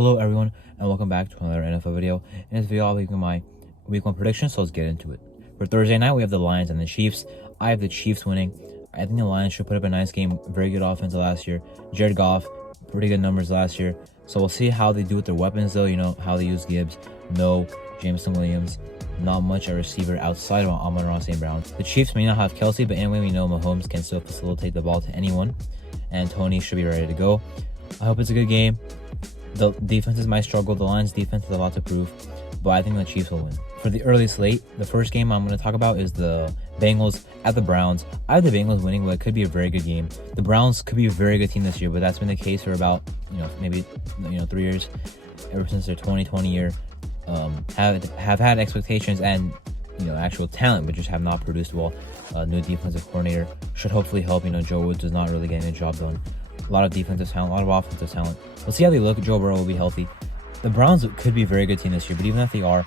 Hello everyone, and welcome back to another NFL video. In this video, I'll be giving my week 1 prediction, so let's get into it. For Thursday night, we have the Lions and the Chiefs. I have the Chiefs winning. I think the Lions should put up a nice game. Very good offense last year. Jared Goff, pretty good numbers last year. So we'll see how they do with their weapons though, how they use Gibbs. No Jameson Williams. Not much a receiver outside of Amon-Ra St. Brown. The Chiefs may not have Kelsey, but anyway, we know Mahomes can still facilitate the ball to anyone. And Tony should be ready to go. I hope it's a good game. The defenses might struggle. The Lions defense has a lot to prove, but I think the Chiefs will win. For the early slate, the first game I'm going to talk about is the Bengals at the Browns. I have the Bengals winning, but it could be a very good game. The Browns could be a very good team this year, but that's been the case for about, maybe 3 years, ever since their 2020 year. Have had expectations and actual talent, but just have not produced well. New defensive coordinator should hopefully help. Joe Woods is not really getting the job done. A lot of defensive talent, a lot of offensive talent. We'll see how they look. Joe Burrow will be healthy. The Browns could be a very good team this year, but even if they are,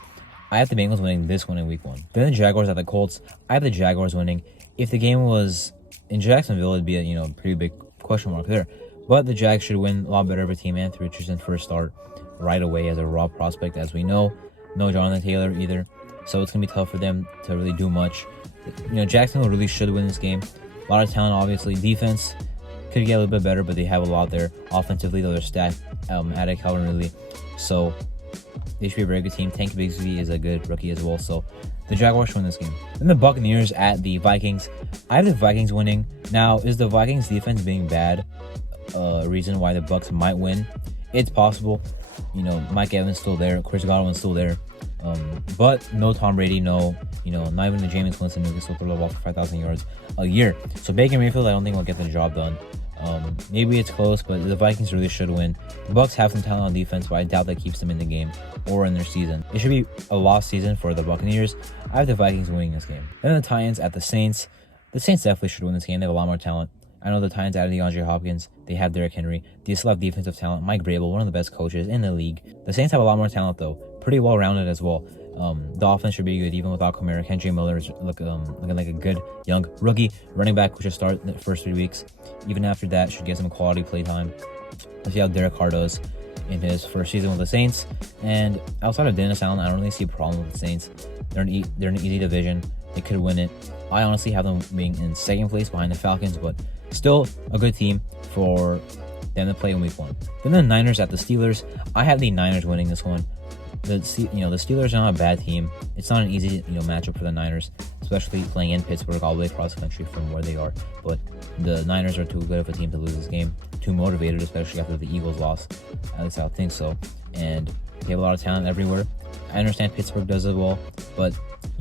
I have the Bengals winning this one in week 1. Then the Jaguars at the Colts. I have the Jaguars winning. If the game was in Jacksonville, it'd be a pretty big question mark there. But the Jags should win. A lot better of a team. Anthony Richardson first start right away as a raw prospect, as we know. No Jonathan Taylor either. So it's going to be tough for them to really do much. Jacksonville really should win this game. A lot of talent, obviously. Defense could get a little bit better, but they have a lot there. Offensively, though, they're stacked. Added Calvin Ridley. So they should be a very good team. Tank Bigsby is a good rookie as well. So the Jaguars should win this game. Then the Buccaneers at the Vikings. I have the Vikings winning. Now, is the Vikings defense being bad a reason why the Bucs might win? It's possible. Mike Evans still there. Chris Godwin's still there. But no Tom Brady, not even the Jameis Winston who can still throw the ball for 5,000 yards a year. So Baker Mayfield, I don't think will get the job done. Maybe it's close, but the Vikings really should win. The Bucs have some talent on defense, but I doubt that keeps them in the game or in their season. It should be a lost season for the Buccaneers. I have the Vikings winning this game. Then the Titans at the Saints. The Saints definitely should win this game. They have a lot more talent. I know the Titans added DeAndre Hopkins. They have Derrick Henry. They still have defensive talent. Mike Vrabel, one of the best coaches in the league. The Saints have a lot more talent, though. Pretty well-rounded as well. The offense should be good, even without Kamara. Kendrick Miller is looking like a good young rookie running back, which should start the first 3 weeks. Even after that, should get some quality play time. Let's see how Derek Carr does in his first season with the Saints. And outside of Dennis Allen, I don't really see a problem with the Saints. They're an easy division. They could win it. I honestly have them being in second place behind the Falcons, but still a good team for them to play in week 1. Then the Niners at the Steelers. I have the Niners winning this one. The Steelers are not a bad team. It's not an easy matchup for the Niners, especially playing in Pittsburgh all the way across the country from where they are. But the Niners are too good of a team to lose this game. Too motivated, especially after the Eagles lost. At least I would think so. And they have a lot of talent everywhere. I understand Pittsburgh does as well, but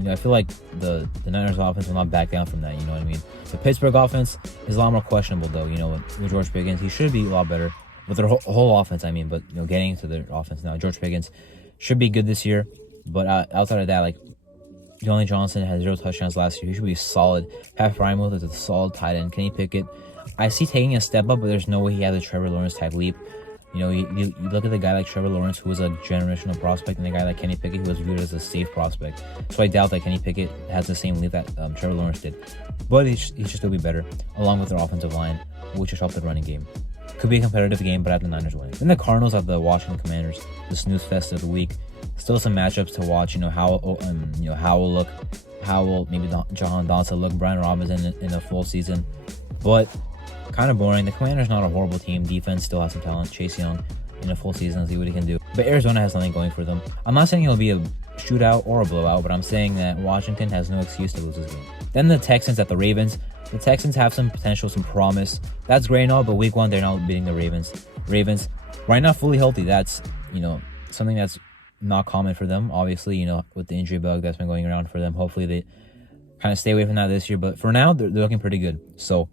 I feel like the Niners offense will not back down from that. You know what I mean? The Pittsburgh offense is a lot more questionable though. With George Pickens, he should be a lot better with their whole offense. But getting into their offense now, George Pickens should be good this year, but outside of that, Johnny Johnson had 0 touchdowns last year. He should be solid. Pat Frymouth is a solid tight end. Kenny Pickett, I see taking a step up, but there's no way he has a Trevor Lawrence type leap. You look at the guy like Trevor Lawrence, who was a generational prospect, and the guy like Kenny Pickett, who was viewed as a safe prospect. So I doubt that Kenny Pickett has the same leap that Trevor Lawrence did. But he should still be better, along with their offensive line, which should help the running game. Could be a competitive game, but I have the Niners winning. Then the Cardinals have the Washington Commanders, the snooze fest of the week. Still some matchups to watch. How will look, how will maybe Jahan Dotson look, Brian Robinson in a full season, but kind of boring. The Commanders not a horrible team. Defense still has some talent. Chase Young in a full season, see what he can do. But Arizona has nothing going for them. I'm not saying it'll be a shootout or a blowout, but I'm saying that Washington has no excuse to lose this game. Then the Texans at the Ravens. The Texans have some potential, some promise. That's great and all, but week 1, they're not beating the Ravens. Ravens, right now, fully healthy. That's, something that's not common for them, obviously, with the injury bug that's been going around for them. Hopefully, they kind of stay away from that this year. But for now, they're looking pretty good. So,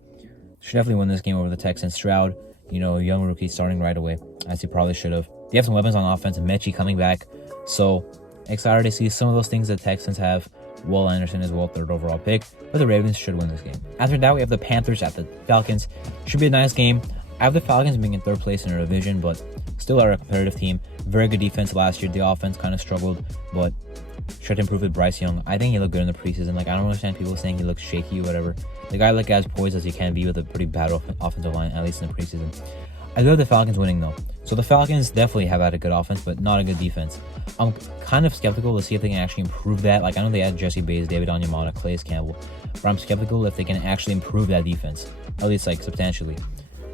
should definitely win this game over the Texans. Stroud, young rookie starting right away, as he probably should have. They have some weapons on offense, and Mechie coming back. So, excited to see some of those things the Texans have. Will Anderson as well, 3rd overall pick, but the Ravens should win this game. After that, we have the Panthers at the Falcons. Should be a nice game. I have the Falcons being in 3rd place in their division, but still are a competitive team. Very good defense last year. The offense kind of struggled, but should improve with Bryce Young. I think he looked good in the preseason. I don't understand people saying he looks shaky or whatever. The guy looked as poised as he can be with a pretty bad offensive line, at least in the preseason. I do have the Falcons winning though. So the Falcons definitely have had a good offense, but not a good defense. I'm kind of skeptical to see if they can actually improve that. Like, I know they had Jesse Bates, David Onyemata, Calais Campbell, but I'm skeptical if they can actually improve that defense, at least like substantially.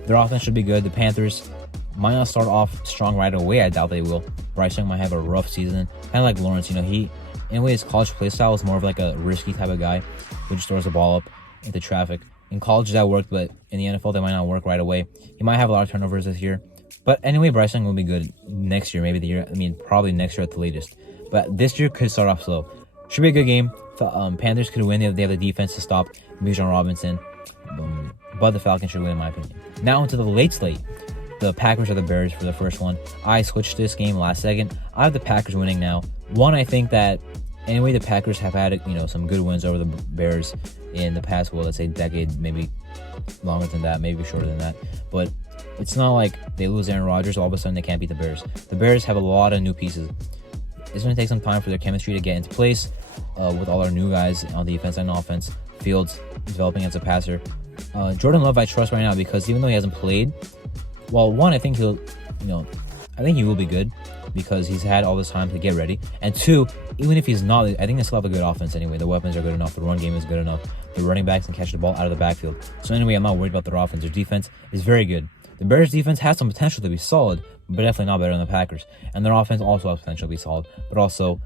Their offense should be good. The Panthers might not start off strong right away. I doubt they will. Bryce Young might have a rough season, kind of like Lawrence. He in a way, his college play style is more of like a risky type of guy who just throws the ball up into traffic. In college that worked, but in the NFL that might not work right away. He might have a lot of turnovers this year. But anyway, Bryce Young will be good next year, maybe the year. Probably next year at the latest. But this year could start off slow. Should be a good game. Panthers could win. They have the defense to stop Bijan Robinson. But the Falcons should win, in my opinion. Now into the late slate. The Packers or the Bears for the first one. I switched this game last second. I have the Packers winning now. One, I think that anyway, the Packers have had some good wins over the Bears in the past, let's say decade, maybe longer than that, maybe shorter than that. But it's not like they lose Aaron Rodgers, all of a sudden they can't beat the Bears. The Bears have a lot of new pieces. It's going to take some time for their chemistry to get into place with all our new guys on the defense and offense. Fields developing as a passer. Jordan Love I trust right now because even though he hasn't played, well, one, I think he will be good because he's had all this time to get ready. And two, even if he's not, I think they still have a good offense anyway. The weapons are good enough. The run game is good enough. The running backs can catch the ball out of the backfield. So anyway, I'm not worried about their offense. Their defense is very good. The Bears' defense has some potential to be solid, but definitely not better than the Packers. And their offense also has potential to be solid, but also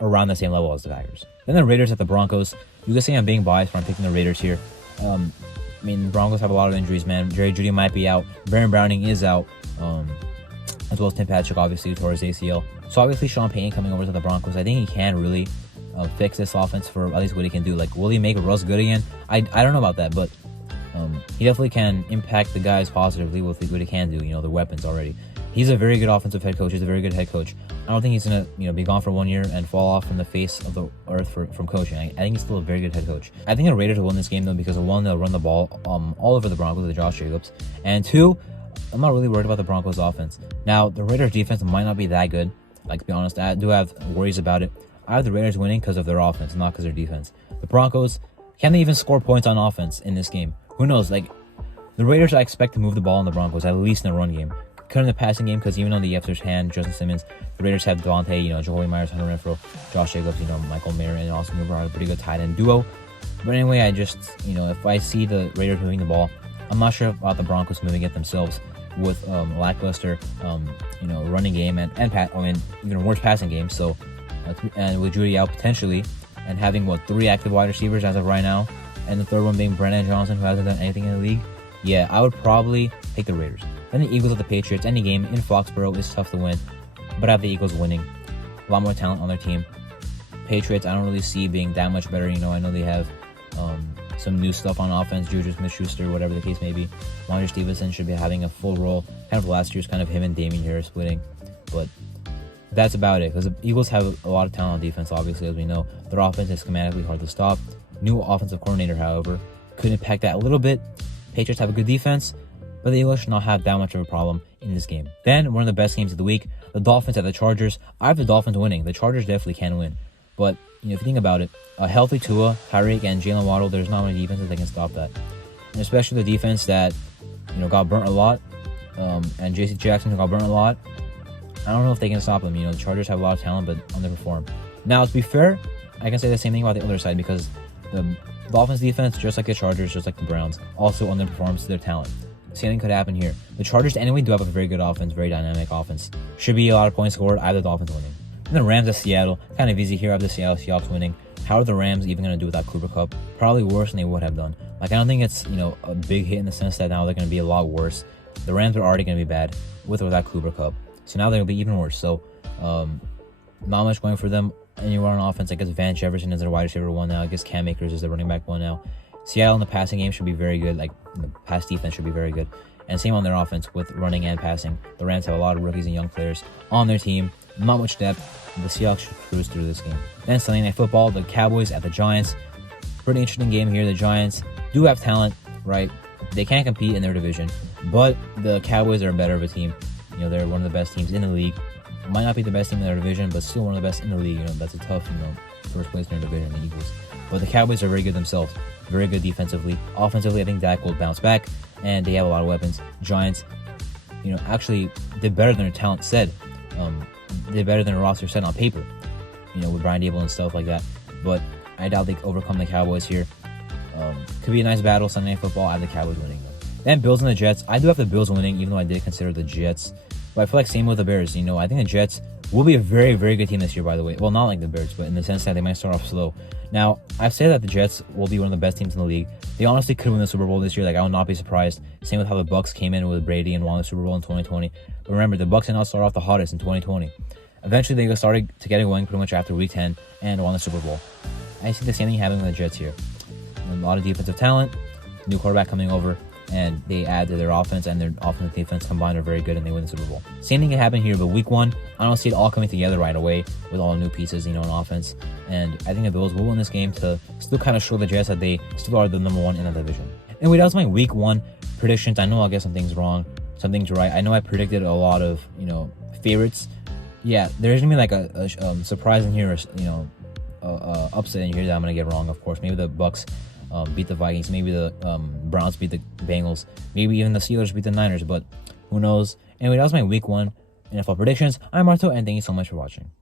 around the same level as the Packers. Then the Raiders at the Broncos. You can say I'm being biased when I'm picking the Raiders here. The Broncos have a lot of injuries, man. Jerry Jeudy might be out. Baron Browning is out. As well as Tim Patrick, obviously, tore his ACL. So obviously, Sean Payton coming over to the Broncos, I think he can really fix this offense for at least what he can do. Like, will he make Russ good again? I don't know about that, but he definitely can impact the guys positively with what he can do. The weapons already. He's a very good offensive head coach. He's a very good head coach. I don't think he's gonna be gone for 1 year and fall off from the face of the earth from coaching. I think he's still a very good head coach. I think the Raiders will win this game though because one, they'll run the ball all over the Broncos with Josh Jacobs, and two, I'm not really worried about the Broncos offense. Now the Raiders defense might not be that good. Like, to be honest, I do have worries about it. I have the Raiders winning because of their offense, not because of their defense. The Broncos, can they even score points on offense in this game? Who knows? Like, the Raiders, I expect to move the ball on the Broncos, at least in the run game. Couldn't the passing game, because even though the Efter's hand, Justin Simmons, the Raiders have Devontae, Jacoby Myers, Hunter Renfrow, Josh Jacobs, Michael Mayer, and Austin Hooper are a pretty good tight end duo. But anyway, I just, if I see the Raiders moving the ball, I'm not sure about the Broncos moving it themselves with lackluster, running game and even worse passing game. So, and with Jeudy out potentially, and having 3 active wide receivers as of right now, and the third one being Brandon Johnson, who hasn't done anything in the league. Yeah, I would probably take the Raiders. Then the Eagles at the Patriots. Any game in Foxborough is tough to win, but I have the Eagles winning. A lot more talent on their team. Patriots, I don't really see being that much better. I know they have some new stuff on offense. Juju Smith-Schuster, whatever the case may be. Monty Stevenson should be having a full role. Kind of last year's kind of him and Damian Harris splitting. But that's about it, because the Eagles have a lot of talent on defense, obviously, as we know. Their offense is schematically hard to stop. New offensive coordinator, however, could impact that a little bit. Patriots have a good defense, but the Eagles should not have that much of a problem in this game. Then, one of the best games of the week, the Dolphins at the Chargers. I have the Dolphins winning. The Chargers definitely can win. But, if you think about it, a healthy Tua, Tyreek, and Jalen Waddle, there's not many defenses that can stop that. And especially the defense that, got burnt a lot, and J.C. Jackson got burnt a lot. I don't know if they can stop them. The Chargers have a lot of talent, but underperform. Now, to be fair, I can say the same thing about the other side, because the Dolphins defense, just like the Chargers, just like the Browns, also underperforms to their talent. Same thing could happen here. The Chargers, anyway, do have a very good offense, very dynamic offense. Should be a lot of points scored. I have the Dolphins winning. And the Rams at Seattle, kind of easy here. I have the Seattle Seahawks winning. How are the Rams even going to do without Cooper Kupp? Probably worse than they would have done. I don't think it's, a big hit in the sense that now they're going to be a lot worse. The Rams are already going to be bad with or without Cooper Kupp. So now they're going to be even worse. So, not much going for them anywhere on offense. I guess Van Jefferson is their wide receiver 1 now. I guess Cam Akers is their running back 1 now. Seattle in the passing game should be very good. The pass defense should be very good. And same on their offense with running and passing. The Rams have a lot of rookies and young players on their team. Not much depth. The Seahawks should cruise through this game. Then Sunday Night Football, the Cowboys at the Giants. Pretty interesting game here. The Giants do have talent, right? They can't compete in their division, but the Cowboys are better of a team. They're one of the best teams in the league. Might not be the best team in their division, but still one of the best in the league. That's a tough, first place in their division, the Eagles. But the Cowboys are very good themselves. Very good defensively. Offensively, I think Dak will bounce back, and they have a lot of weapons. Giants, actually did better than their talent said. Did better than the roster said on paper, with Brian Dable and stuff like that. But I doubt they overcome the Cowboys here. Could be a nice battle Sunday Night Football. I have the Cowboys winning though. Then Bills and the Jets. I do have the Bills winning, even though I did consider the Jets. But I feel like same with the Bears. I think the Jets will be a very, very good team this year, by the way. Well, not like the Bears, but in the sense that they might start off slow. Now, I've said that the Jets will be one of the best teams in the league. They honestly could win the Super Bowl this year. Like, I would not be surprised. Same with how the Bucs came in with Brady and won the Super Bowl in 2020. But remember, the Bucs did not start off the hottest in 2020. Eventually, they started to get it going pretty much after Week 10 and won the Super Bowl. I see the same thing happening with the Jets here. A lot of defensive talent, new quarterback coming over, and they add to their offense, and their offense and defense combined are very good, and they win the Super Bowl. Same thing can happen here, but Week 1, I don't see it all coming together right away with all new pieces, on offense. And I think the Bills will win this game to still kind of show the Jets that they still are the number one in the division. Anyway, that was my Week 1 predictions. I know I'll get some things wrong, some things right. I know I predicted a lot of, favorites. Yeah, there's gonna be like a surprise in here, upset in here that I'm gonna get wrong. Of course, maybe the Bucs beat the Vikings, maybe the Browns beat the Bengals, maybe even the Steelers beat the Niners, but who knows. Anyway, that was my Week 1 NFL predictions. I'm Marto, and thank you so much for watching.